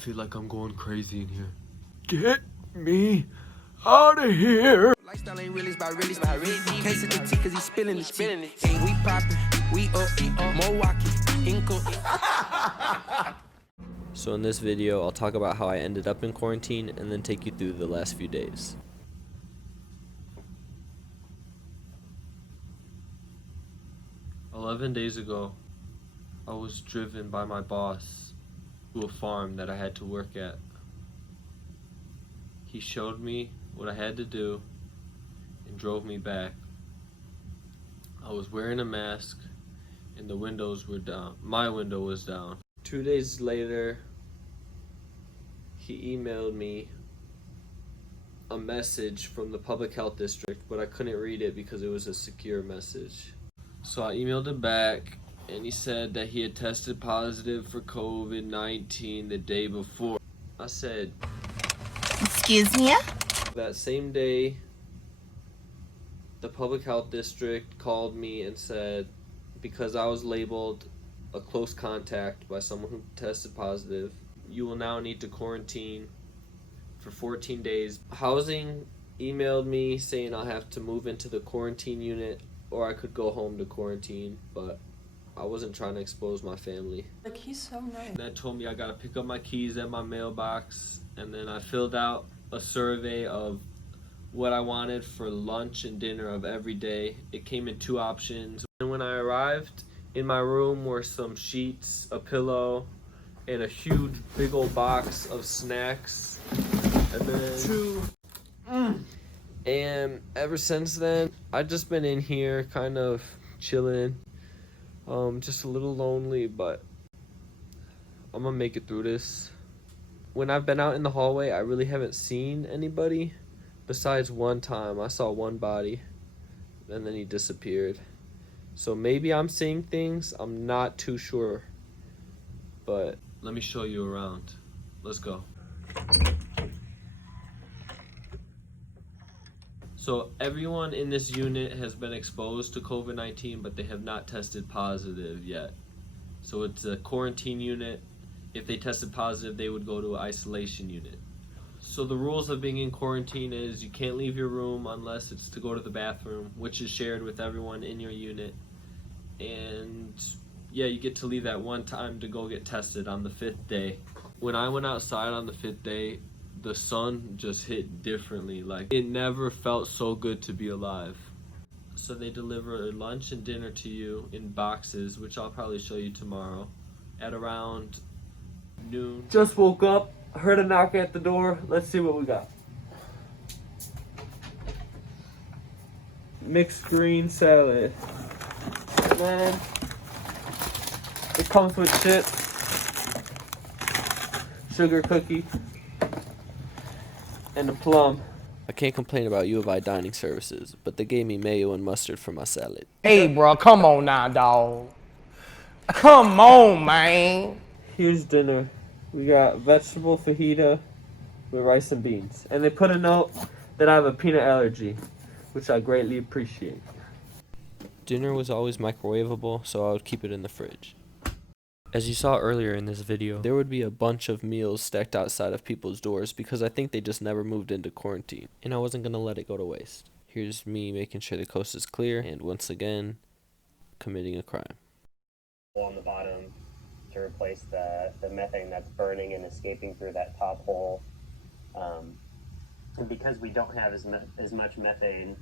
feel like I'm going crazy in here. Get me out of here. Lifestyle ain't really about can't sit the tea cause he's spilling the tea. Ain't we poppin', we up, Milwaukee, Inco. So in this video, I'll talk about how I ended up in quarantine and then take you through the last few days. "11 days ago, I was driven by my boss to a farm that I had to work at. He showed me what I had to do and drove me back. I was wearing a mask and the windows were down. My window was down. 2 days later, he emailed me a message from the public health district, but I couldn't read it because it was a secure message. So I emailed him back, and he said that he had tested positive for COVID-19 the day before. I said, "Excuse me?" That same day, the public health district called me and said, because I was labeled a close contact by someone who tested positive, you will now need to quarantine for 14 days. Housing emailed me saying I'll have to move into the quarantine unit or I could go home to quarantine, but I wasn't trying to expose my family. Like, he's so nice. That told me I gotta pick up my keys at my mailbox, and then I filled out a survey of what I wanted for lunch and dinner of every day. It came in 2 options. And when I arrived, in my room were some sheets, a pillow, and a huge big old box of snacks. And then And ever since then, I've just been in here kind of chilling. Just a little lonely, but I'm gonna make it through this. When I've been out in the hallway, I really haven't seen anybody. Besides one time, I saw one body, and then he disappeared. So maybe I'm seeing things, I'm not too sure. But let me show you around. Let's go. So everyone in this unit has been exposed to COVID-19, but they have not tested positive yet. So it's a quarantine unit. If they tested positive, they would go to an isolation unit. So the rules of being in quarantine is you can't leave your room unless it's to go to the bathroom, which is shared with everyone in your unit. And yeah, you get to leave that one time to go get tested on the 5th day. When I went outside on the 5th day, the sun just hit differently. Like, it never felt so good to be alive. So they deliver lunch and dinner to you in boxes, which I'll probably show you tomorrow, at around noon. Just woke up, heard a knock at the door. Let's see what we got. Mixed green salad. And then it comes with chips, sugar cookie, and a plum. I can't complain about U of I dining services, but they gave me mayo and mustard for my salad. Hey, bro, come on now, dog. Come on, man. Here's dinner. We got vegetable fajita with rice and beans. And they put a note that I have a peanut allergy, which I greatly appreciate. Dinner was always microwavable, so I would keep it in the fridge. As you saw earlier in this video, there would be a bunch of meals stacked outside of people's doors because I think they just never moved into quarantine, and I wasn't going to let it go to waste. Here's me making sure the coast is clear, and once again, committing a crime. On the bottom to replace the methane that's burning and escaping through that top hole. And because we don't have as much methane,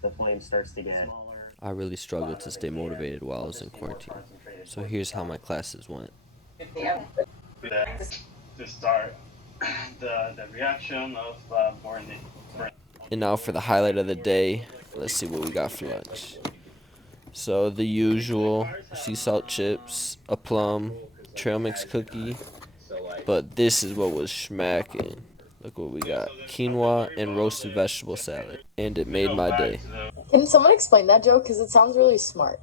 the flame starts to get smaller. I really struggled to stay motivated while I was in quarantine. So here's how my classes went. To start the reaction of burning. And now for the highlight of the day, let's see what we got for lunch. So the usual, sea salt chips, a plum, trail mix cookie, but this is what was schmacking. Look what we got, quinoa and roasted vegetable salad, and it made my day. Can someone explain that joke? Because it sounds really smart.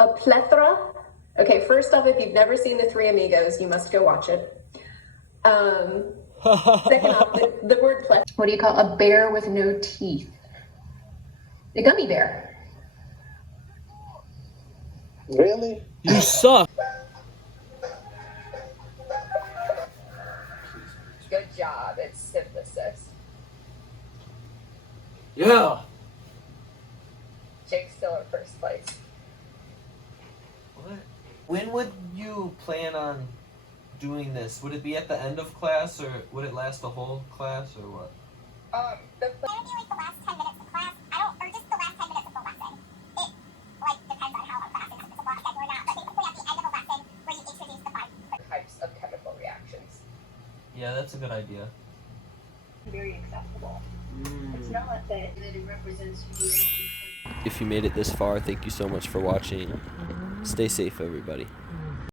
A plethora. Okay, first off, if you've never seen The Three Amigos, you must go watch it. Second off, the word plethora. What do you call a bear with no teeth? A gummy bear. Really? You suck. job. It's synthesis. Yeah. Jake's still in first place. What? When would you plan on doing this? Would it be at the end of class, or would it last the whole class, or what? The It would be like the last 10 minutes of class. Or just the last 10 minutes of the lesson. It, like, depends on how a class is, if it's a block schedule or not. But basically at the end of a lesson where you introduce the 5 types of chemical reactions. Yeah, that's a good idea. very accessible. It's not that it represents who you are. If you made it this far, thank you so much for watching. Stay safe, everybody.